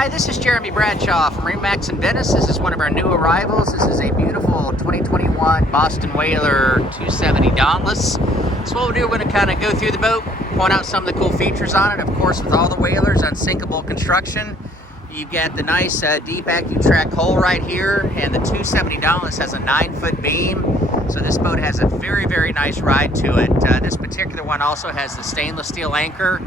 Hi, this is Jeremy Bradshaw from MarineMax Venice. This is one of our new arrivals. This is a beautiful 2021 Boston Whaler 270 Dauntless. So what we'll do, we're going to kind of go through the boat, point out some of the cool features on it. Of course, with all the Whalers, unsinkable construction. You've got the nice deep AccuTrack hull right here, and the 270 Dauntless has a 9-foot beam. So this boat has a very, very nice ride to it. This particular one also has the stainless steel anchor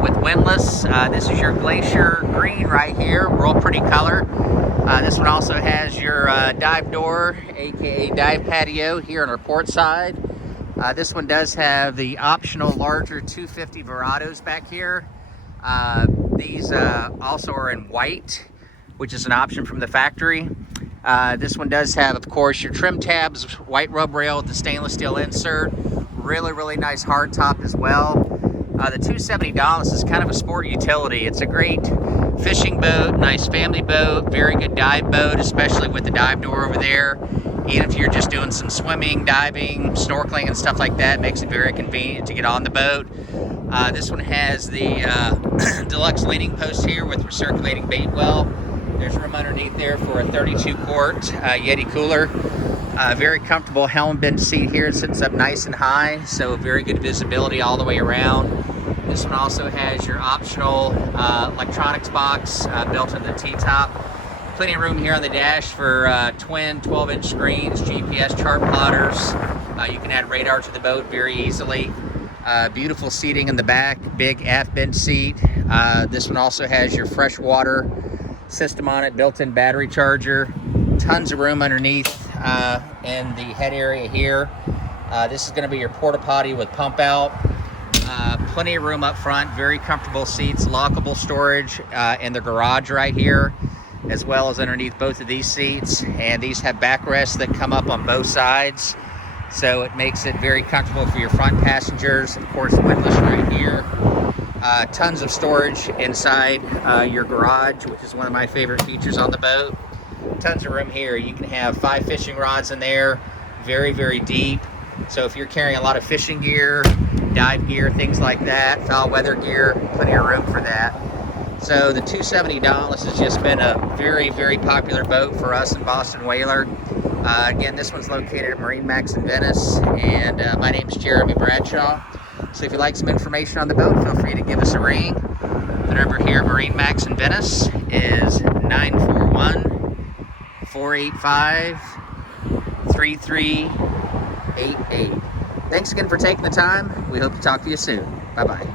with windlass. This is your glacier green right here, real pretty color. This one also has your dive door, aka dive patio, here on our port side. This one does have the optional larger 250 Verados back here. These also are in white, which is an option from the factory. This one does have, of course, your trim tabs, white rub rail with the stainless steel insert. Really, really nice hard top as well. The 270 Dauntless is kind of a sport utility. It's a great fishing boat, nice family boat, very good dive boat, especially with the dive door over there. Even if you're just doing some swimming, diving, snorkeling and stuff like that, makes it very convenient to get on the boat. This one has the deluxe leaning post here with recirculating bait well. There's room underneath there for a 32-quart Yeti cooler. Very comfortable helm bench seat here. It sits up nice and high, so very good visibility all the way around. This one also has your optional electronics box built into the T-top. Plenty of room here on the dash for twin 12-inch screens, GPS chart plotters. You can add radar to the boat very easily. Beautiful seating in the back, big aft bench seat. This one also has your fresh water system on it, built-in battery charger. Tons of room underneath in the head area here. This is going to be your porta potty with pump out. Plenty of room up front, very comfortable seats, lockable storage in the garage right here, as well as underneath both of these seats. And these have backrests that come up on both sides, so it makes it very comfortable for your front passengers. Of course, windlass right here. Tons of storage inside your garage, which is one of my favorite features on the boat. Tons of room here. You can have 5 fishing rods in there, very, very deep. So if you're carrying a lot of fishing gear, dive gear, things like that, foul weather gear, plenty of room for that. So the 270 Dauntless has just been a very, very popular boat for us in Boston Whaler. Again, this one's located at MarineMax Venice, and my name is Jeremy Bradshaw. So if you'd like some information on the boat, feel free to give us a ring. The number here at MarineMax Venice is 941-485-3388. Thanks again for taking the time. We hope to talk to you soon. Bye-bye.